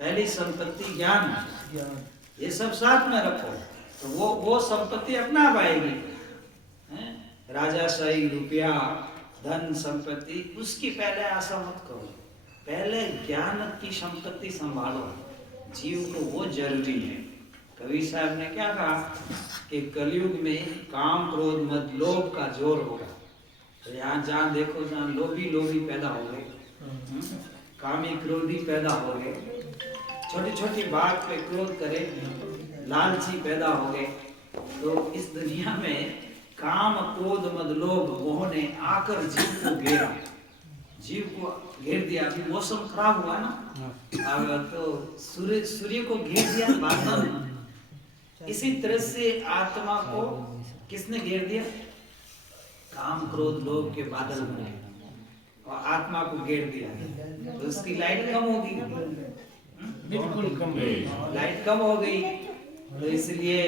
पहली संपत्ति ज्ञान, ये सब साथ में रखो तो वो संपत्ति अपना पाएगी। राजाशाही रुपया धन संपत्ति उसकी पहले आशा मत करो, पहले ज्ञान की संपत्ति संभालो। जीव को वो जरूरी है। कबीर साहब ने क्या कहा कि कलयुग में काम क्रोध मद लोभ का जोर होगा। तो यहाँ जहाँ देखो जहाँ लोभी लोभी पैदा हो गए, कामी क्रोधी पैदा हो गए, छोटी छोटी बात पे क्रोध करे, लालची पैदा हो गए। तो इस दुनिया में काम क्रोध मद लोभ मोह ने आकर जीव को घेरा, जीव को घेर दिया। अभी मौसम खराब हुआ ना, तो सूर्य को घेर दिया बादल ने। इसी तरह से आत्मा को किसने घेर दिया? काम क्रोध लोभ के बादल बने और आत्मा को घेर दिया, तो उसकी लाइट कम होगी, बिल्कुल कम, लाइट कम हो गई। तो इसलिए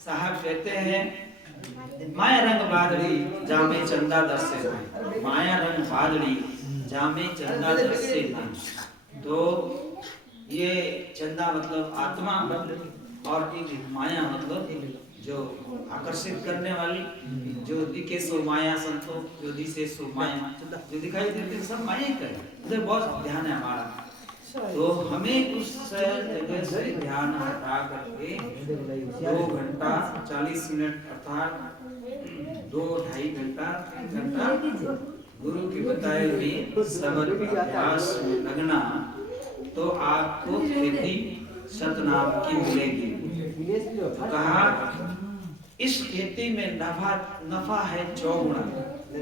साहब कहते हैं माया रंग बादड़ी जामे चंदा दर्से नाई, माया रंग बादड़ी जामे चंदा दर्से नाई। तो ये चंदा मतलब आत्मा और माया मतलब जो आकर्षित करने वाली, जो दिखे सो माया संतोष, जो दिसे सो माया, जो दिखाई देते सब माया ही करे। उधर बहुत ध्यान है हमारा। तो हमें उस जगह से ध्यान हटा करके 2 घंटा 40 मिनट अर्थात 2-2.5 घंटा 3 घंटा गुरु की बताए हुए सबर अभ्यास में लगना, तो आपको खेती सतनाम की मिलेगी। तो कहा इस खेती में नफा है 4 गुना,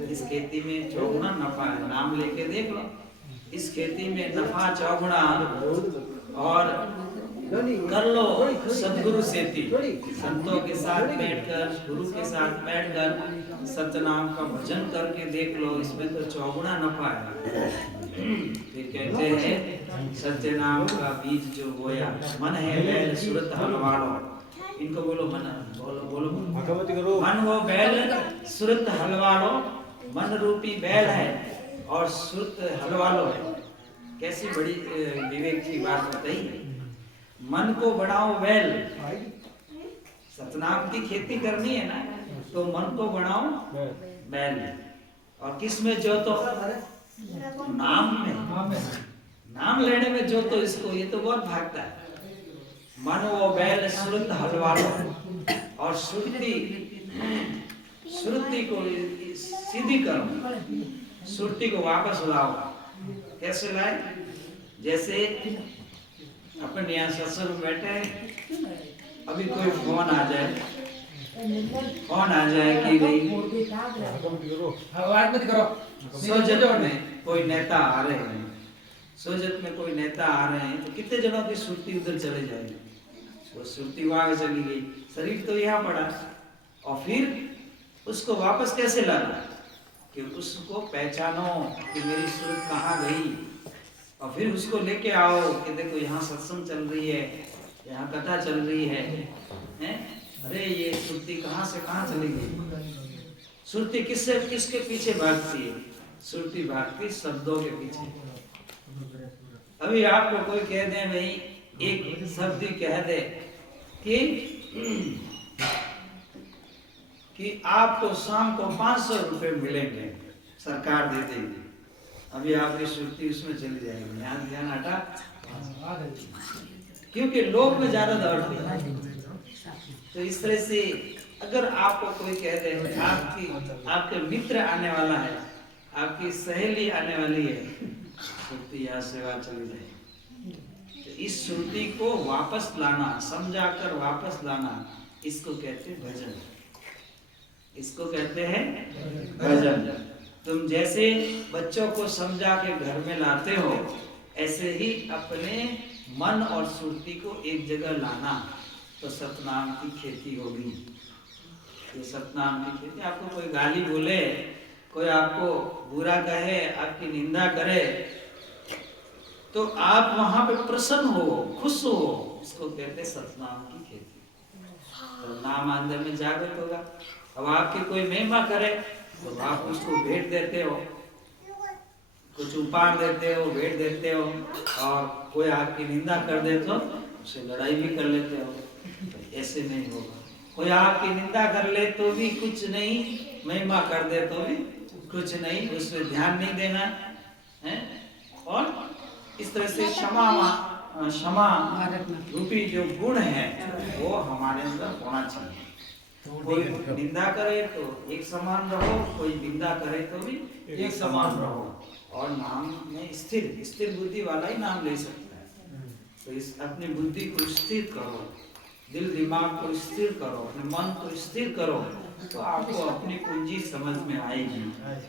इस खेती में 4 गुना नफा है। नाम लेके देख लो, इस खेती में नफा 4 गुना। और कर लो सदगुरु सेती, संतों के साथ बैठकर, गुरु के साथ बैठकर सतनाम का भजन करके देख लो, इसमें तो 4 गुना नफा है। फिर कहते हैं सत्य नाम का बीज जो बोया, मन है बैल सूरत हलवाड़ो। इनको बोलो मन, बोलो मन वो बैल सूरत हलवाड़ो, मन रूपी बैल है और सूरत हलवाड़ो है। कैसी बड़ी विवेक की बात बताई। मन को बढ़ाओ बैल, सतनाम की खेती करनी है ना, तो मन को बढ़ाओ बैल। और किस में जो तो नाम में, नाम लेने में जो तो इसको, ये तो बहुत भागता है। मन वो बैल सुरत हलवालो, और सुरती को सीधी करो, सुरती को वापस लाओ। कैसे लाए? जैसे अपन यहाँ सत्संग में बैठे, अभी कोई फोन आ जाए कि भाई आवाज मत करो, सोजत में कोई नेता आ रहे हैं, सोजत में कोई नेता आ रहे हैं, तो कितने जनों की सुरती उधर चले जाएगी। वो सुरती वहां चली गई, शरीर तो यहाँ पड़ा। और फिर उसको वापस कैसे लाना? कि उसको पहचानो कि मेरी सुरत कहाँ गई, और फिर उसको लेके आओ कि देखो यहाँ सत्संग चल रही है, यहाँ कथा चल रही है, हैं? अरे ये सुरती कहाँ से कहाँ चली गई? सुरती किसके पीछे भागती है? सुरती भागती शब्दों के पीछे। अभी आपको कोई कह दे भाई, एक शब्द कह दे कि आपको शाम को 500 रुपए मिलेंगे, सरकार दे देगी। अभी आपकी सुरती उसमें चली जाएगी, ध्यान हटा, क्योंकि लोग में ज्यादा दौड़ते हैं। तो इस तरह से अगर आपको कोई कह दे आपके मित्र आने वाला है, आपकी सहेली आने वाली है, सुरती या सेवा चली जाएगी। तो इस सुरती को वापस लाना, समझाकर वापस लाना, इसको कहते हैं भजन। इसको कहते हैं भजन। तुम जैसे बच्चों को समझा के घर में लाते हो, ऐसे ही अपने मन और सुरती को एक जगह लाना, तो सतनाम की खेती होगी। ये सतनाम की खेती। आपको कोई गाली बोले, कोई आपको बुरा कहे, आपकी निंदा करे, तो आप वहां पे प्रसन्न हो, खुश हो, इसको कहते हैं सतनाम की खेती। तो नाम अंदर में जागृत होगा। अब आपके कोई महिमा करे तो आप उसको भेंट देते हो, कुछ उपहार देते हो, भेंट देते हो, और कोई आपकी निंदा कर दे तो उसे लड़ाई भी कर लेते हो। तो ऐसे नहीं होगा। कोई आपकी निंदा कर ले तो भी कुछ नहीं, महिमा कर दे तो भी कुछ नहीं, उसमें ध्यान नहीं देना है। और इस तरह से क्षमा रूपी जो गुण है वो हमारे अंदर होना चाहिए। कोई निंदा करे तो एक समान रहो, कोई निंदा करे तो भी एक समान रहो, और नाम में स्थिर बुद्धि वाला ही नाम ले सकता है। तो इस अपनी बुद्धि को स्थिर करो, दिल दिमाग को स्थिर करो, अपने मन को स्थिर करो, तो आपको अपनी पूंजी समझ में आएगी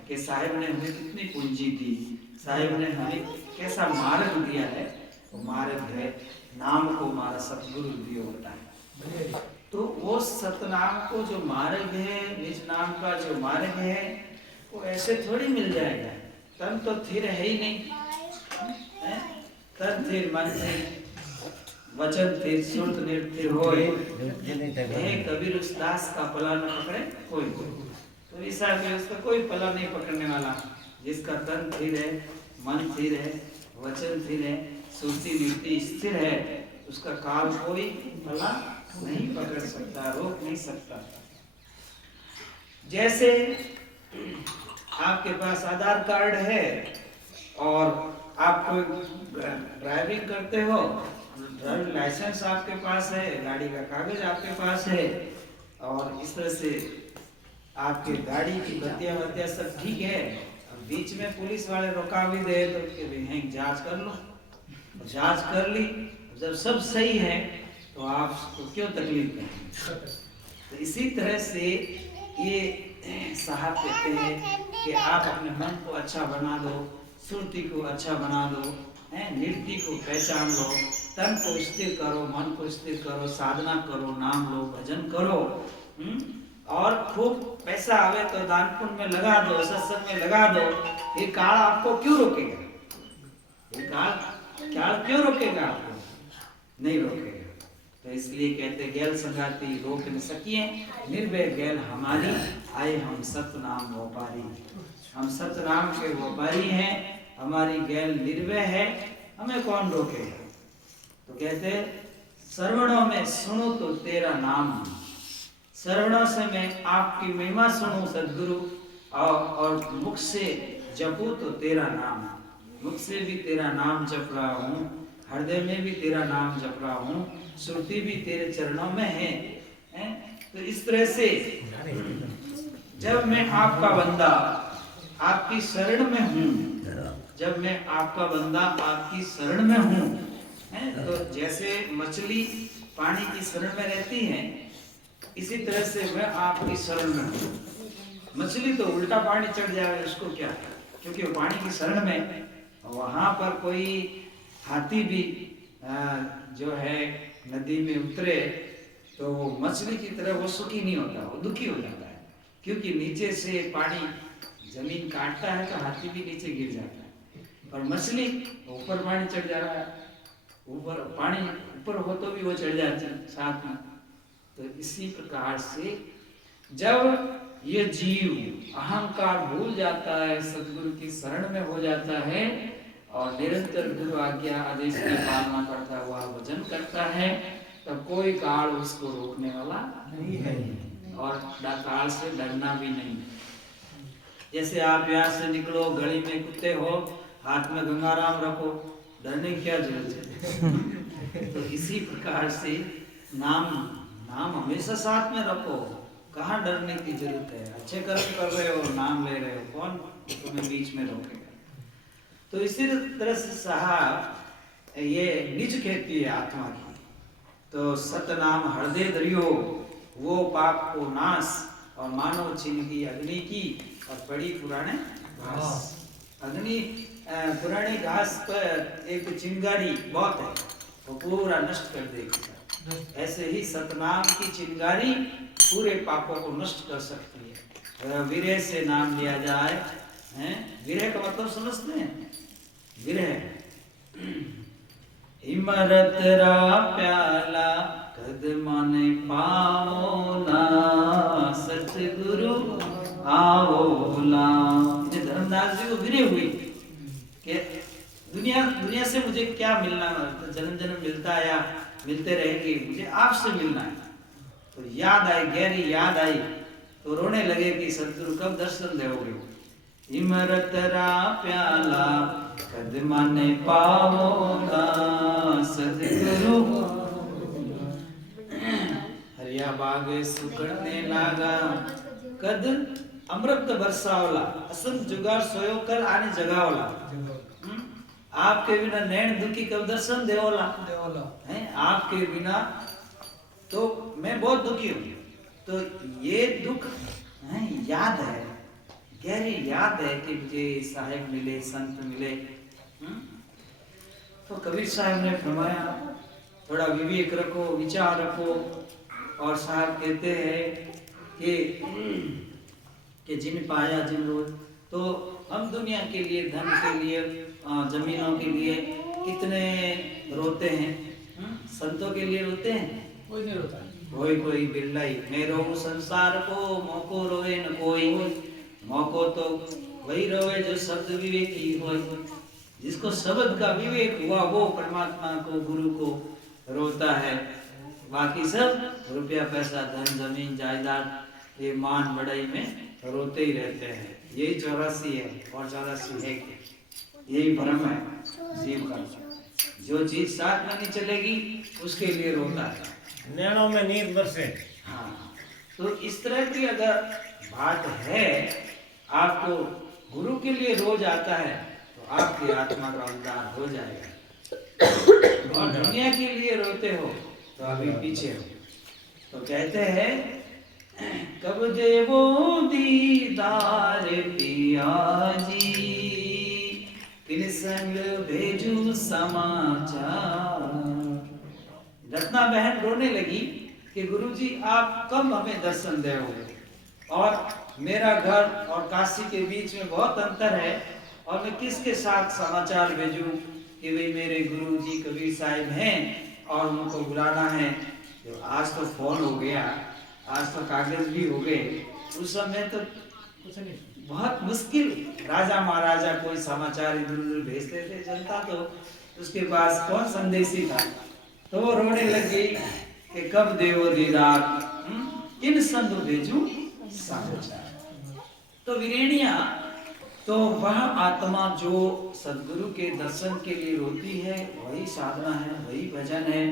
कि साहिब ने हमें कितनी पूंजी दी, साहिब ने हमें कैसा मार्ग दिया है। वो मार्ग है नाम को हमारा सतगुरु दियो बताए। तो वो सतनाम को जो मार्ग है, निज नाम का जो मार्ग है, वो ऐसे थोड़ी मिल जाएगा। तन तो थिर है ही नहीं, तन थिर मन थिर वचन थिर सुरत निर्थिर होए, कबीर उस दास का पला न पकड़े कोई। तो ऐसा है उसका कोई पला नहीं पकड़ने वाला। जिसका तन थिर है, मन थिर है, वचन थिर है, सुरती निर्ति स्थिर है, उसका काल कोई पला नहीं पकड़ सकता, रोक नहीं सकता। जैसे आपके पास आधार कार्ड है और आप कोई ड्राइविंग करते हो, ड्राइविंग लाइसेंस आपके पास है, गाड़ी का कागज आपके पास है, और इस तरह से आपके गाड़ी की बत्तियां सब ठीक है, बीच में पुलिस वाले रोका भी दे तो जांच कर लो। जांच कर ली, जब सब सही है तो आपको क्यों तकलीफ है। तो इसी तरह से ये साहब कहते हैं कि आप अपने मन को अच्छा बना दो, सुरती को अच्छा बना दो, नृत्य को पहचान लो, तन को स्थिर करो, मन को स्थिर करो, साधना करो, नाम लो, भजन करो, और खूब पैसा आवे तो दान पुण्य में लगा दो, सत्संग में लगा दो। ये काल आपको क्यों रोकेगा? ये काल क्यों रोकेगा आपको? नहीं रोकेगा। तो इसलिए कहते गैल संगाती रोक न सकिए, निर्भय गैल हमारी, आए हम सतनाम व्यापारी। हम सतनाम के व्यापारी हैं, हमारी गैल निर्भय है, हमें कौन रोकेगा। तो कहते श्रवणों में सुनो तो तेरा नाम, श्रवणों से मैं आपकी महिमा सुनूं सदगुरु, और मुख से जपू तो तेरा नाम। मुख से भी तेरा नाम जप रहा हूँ, हृदय में भी तेरा नाम जप रहा हूँ, श्रुति भी तेरे चरणों में है। तो इस तरह से जब मैं आपका बंदा आपकी शरण में हूँ, जब मैं आपका बंदा आपकी शरण में हूँ, तो जैसे मछली पानी की शरण में रहती है, इसी तरह से मैं आपकी शरण में हूँ। मछली तो उल्टा पानी चढ़ जाए उसको क्या, क्योंकि वो पानी की शरण में, वहां पर कोई हाथी भी जो है नदी में उतरे तो वो मछली की तरह वो सुखी नहीं होता, वो दुखी हो जाता है, क्योंकि नीचे से पानी जमीन काटता है तो हाथी भी नीचे गिर जाता है। और मछली ऊपर पानी चढ़ जा रहा है, ऊपर पानी ऊपर हो तो भी वो चढ़ जाती है साथ में। तो इसी प्रकार से जब ये जीव अहंकार भूल जाता है, सदगुरु की शरण में हो जाता है और निरंतर गुरु आज्ञा आदेश की पालना करता हुआ भजन करता है, तब कोई काल उसको रोकने वाला नहीं है, और काल से डरना भी नहीं। जैसे आप यहाँ से निकलो, गली में कुत्ते हो, हाथ में गंगाराम रखो, डरने की क्या जरूरत है। तो इसी प्रकार से नाम हमेशा साथ में रखो, कहाँ डरने की जरूरत है। अच्छे कर्म कर रहे हो, नाम ले रहे हो, कौन तुम्हें बीच में रोकेगा। तो इसी तरह से साहब ये निज कहती है आत्मा की, तो सतनाम हृदय धरियो, वो पाप को नाश, और मानो छिनकी अग्नि की, और बड़ी पुराने घास। अग्नि पुराने घास पर एक चिंगारी बहुत है, वो पूरा नष्ट कर देगी। ऐसे ही सतनाम की चिंगारी पूरे पापों को नष्ट कर सकती है। विरह से नाम लिया जाए, विरह का मतलब समझते हैं? विरह इमरत रा प्याला कदमा ने पाओ ना, सतगुरु आओ ना। धर्मदास जी को विरह हुई, दुनिया से मुझे क्या मिलना, तो जन्म जन्म मिलता है या मिलते रहेंगे, मुझे आपसे मिलना है। तो याद आई, गहरी याद आई, तो रोने लगे कि सतगुरु कब दर्शन दोगे। इमरत रा प्याला कद माने पाओगा सतगुरु, हरिया बाग सुकड़ने लागा कद अमृत बरसावला, असंत जुगाड़ सोयो कर आने जगावला। आपके बिना नैन दुखी कब दर्शन देवला है, आपके बिना तो मैं बहुत दुखी हूँ। तो ये दुख है, याद है, गहरी याद है कि मुझे साहेब मिले, संत मिले। तो कबीर साहब ने फरमाया थोड़ा विवेक रखो, विचार रखो। और साहब कहते हैं कि जिन पाया जिन रोज, तो हम दुनिया के लिए, धन के लिए, जमीनों के लिए कितने रोते हैं, संतों के लिए रोते हैं, कोई नहीं रोता, कोई बिल्लाई। मैं रोऊं संसार को, मोको रोए न कोई, मोको तो वही रोए जो शब्द विवेकी होए। जिसको शब्द का विवेक हुआ वो परमात्मा को, गुरु को रोता है। बाकी सब रुपया पैसा, धन जमीन जायदाद, ये मान बढ़ाई में रोते ही रहते हैं। यही 84 है, और 84 है कि यही भ्रम है जीव का। जो चीज साथ में नहीं चलेगी उसके लिए रोता है। नैनों में नींद बरसे। हाँ, तो इस तरह की अगर बात है, आपको गुरु के लिए रोज आता है तो आपकी आत्मा का उद्धार हो जाएगा। और दुनिया के लिए रोते हो तो अभी पीछे हो। तो कहते हैं कब देवो दीदार पिया जी, किन संग भेजू समाचार। रत्ना बहन रोने लगी कि गुरुजी आप कब हमें दर्शन दोगे, और मेरा घर और काशी के बीच में बहुत अंतर है, और मैं किसके साथ समाचार भेजूं कि भाई मेरे गुरुजी कबीर साहिब हैं और उनको बुलाना है। तो आज तो फोन हो गया, आज तो कागज भी हो गए, उस समय तो कुछ नहीं, बहुत मुश्किल। राजा महाराजा कोई समाचार इधर उधर भेजते थे, जनता तो उसके पास कौन संदेशी था। तो वो रोने लग गई कि कब देवो दीदार, किन संग भेजूं समाचार। तो वीरेणिया, तो वह आत्मा जो सदगुरु के दर्शन के लिए रोती है वही साधना है, वही भजन है।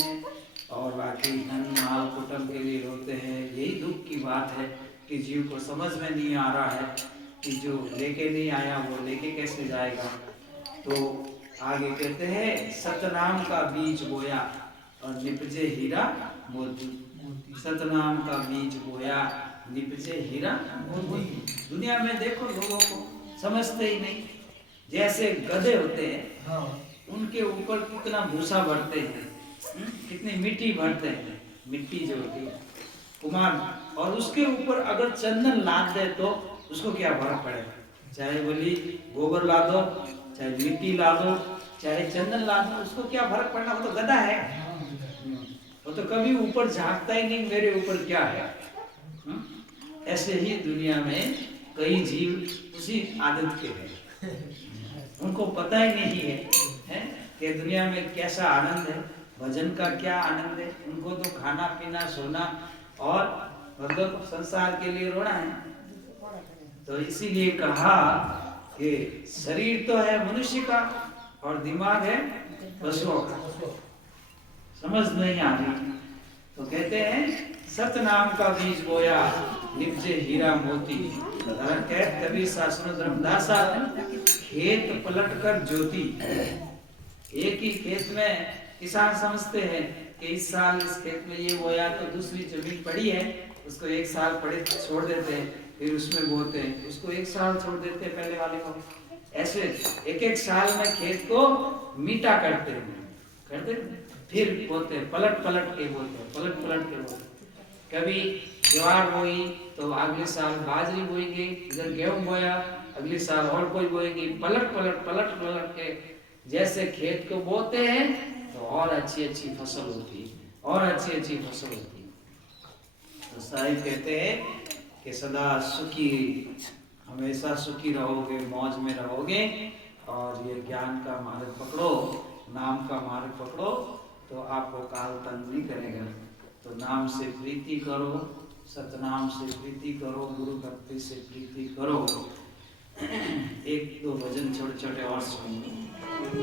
और बाकी धन माल कुटुंब के लिए रोते हैं। यही दुख की बात है कि जीव को समझ में नहीं आ रहा है कि जो लेके नहीं आया वो लेके कैसे जाएगा। तो आगे कहते हैं सतनाम का बीज बोया और निपजे हीरा मोती। सतनाम का बीज बोया, निपजे हीरा मोती। दुनिया में देखो लोगों को समझते ही नहीं। जैसे गधे होते हैं, उनके ऊपर कितना भूसा भरते हैं, कितनी मिट्टी भरते हैं, मिट्टी जो होती है कुमार, और उसके ऊपर अगर चंदन लाद दे तो उसको क्या फर्क पड़ेगा। चाहे बोली गोबर ला दो, चाहे मिट्टी ला दो, चाहे चंदन ला दो, उसको क्या फर्क पड़ना, वो तो गधा है। वो तो कभी ऊपर झांकता ही नहीं मेरे ऊपर क्या है। ऐसे ही दुनिया में कई जीव उसी आदत के हैं, उनको पता ही नहीं है कि दुनिया में कैसा आनंद है, भजन का क्या आनंद है। उनको तो खाना पीना सोना और मतलब संसार के लिए रोना है। तो इसीलिए कहा कि शरीर तो है मनुष्य का और दिमाग है पशुओं का। समझ नहीं आ रही तो कहते हैं सतनाम का बीज बोया, निपजे हीरा मोती। कबीर शास्त्र धर्मदासा, खेत पलट कर ज्योति। एक ही खेत में किसान समझते हैं कि इस साल इस खेत में ये बोया तो दूसरी जमीन पड़ी है, उसको एक साल पड़े छोड़ देते हैं, फिर उसमें बोते हैं, उसको एक साल छोड़ देते हैं पहले वाले को। ऐसे एक एक साल में खेत को मीठा करते हैं, फिर बोते हैं, पलट पलट के बोते हैं, पलट पलट के बोते हैं। कभी ज्वार बोई तो अगले साल बाजरी बोएंगे, इधर गेहूं बोया अगले साल और कोई बोएंगे, पलट पलट पलट पलट के जैसे खेत को बोते हैं तो और अच्छी अच्छी फसल होती है, और अच्छी अच्छी फसल होती है। तो साहिब कहते हैं कि सदा सुखी, हमेशा सुखी रहोगे, मौज में रहोगे, और ये ज्ञान का मार्ग पकड़ो, नाम का मार्ग पकड़ो, तो आपको काल तंग नहीं करेगा। तो नाम से प्रीति करो, सतनाम से प्रीति करो, गुरु भक्ति से प्रीति करो। एक दो भजन छोटे छोटे और सुनिए।